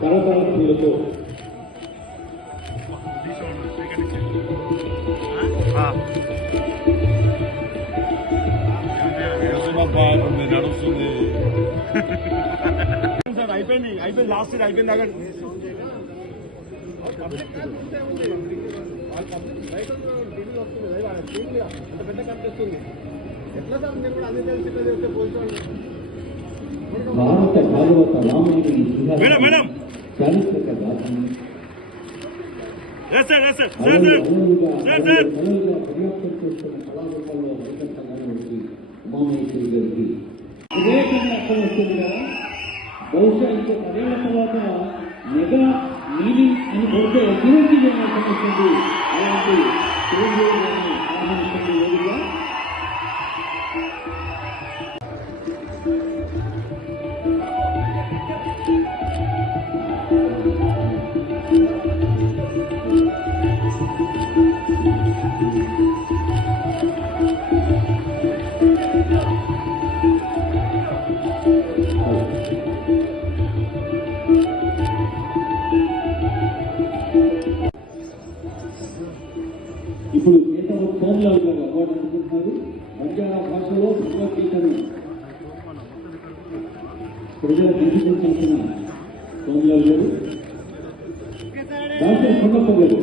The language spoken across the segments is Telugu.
కరతాళములతో నడుస్తుంది సార్ అయిపోయింది అయిపోయింది లాస్ట్ ఇయర్ అయిపోయింది అక్కడ అంత పెద్ద ఎట్లా సార్ మీరు కూడా అన్ని తెలిసి చెప్తే భారత భాగవత రామాయణ చారిత్రక గాథను పర్యాప్తం చేస్తున్న కళారూపంలో వైకుంఠ గారికి ఉమామహేశ్వరి గారికి. వివేకంగా అర్థం వస్తుంది కదా? బహుశా ఇంకో పదేళ్ళ తర్వాత మెగా మీనింగ్ అని చిరంజీవి అని అర్థం వస్తుంది. అలాంటి ఇప్పుడు కేశవ సోమలాల్ గారు అవార్డు అందుకుంటున్నారు బంజారా భాషలో భగవద్గీతను ప్రజలకు తీసుకొచ్చిన సోమలాల్ గారు డాక్టర్ కొండప్ప గారు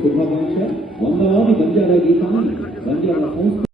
శుభాకాంక్ష. వందలాది బంజారా గీతాన్ని బంజారా సంస్థ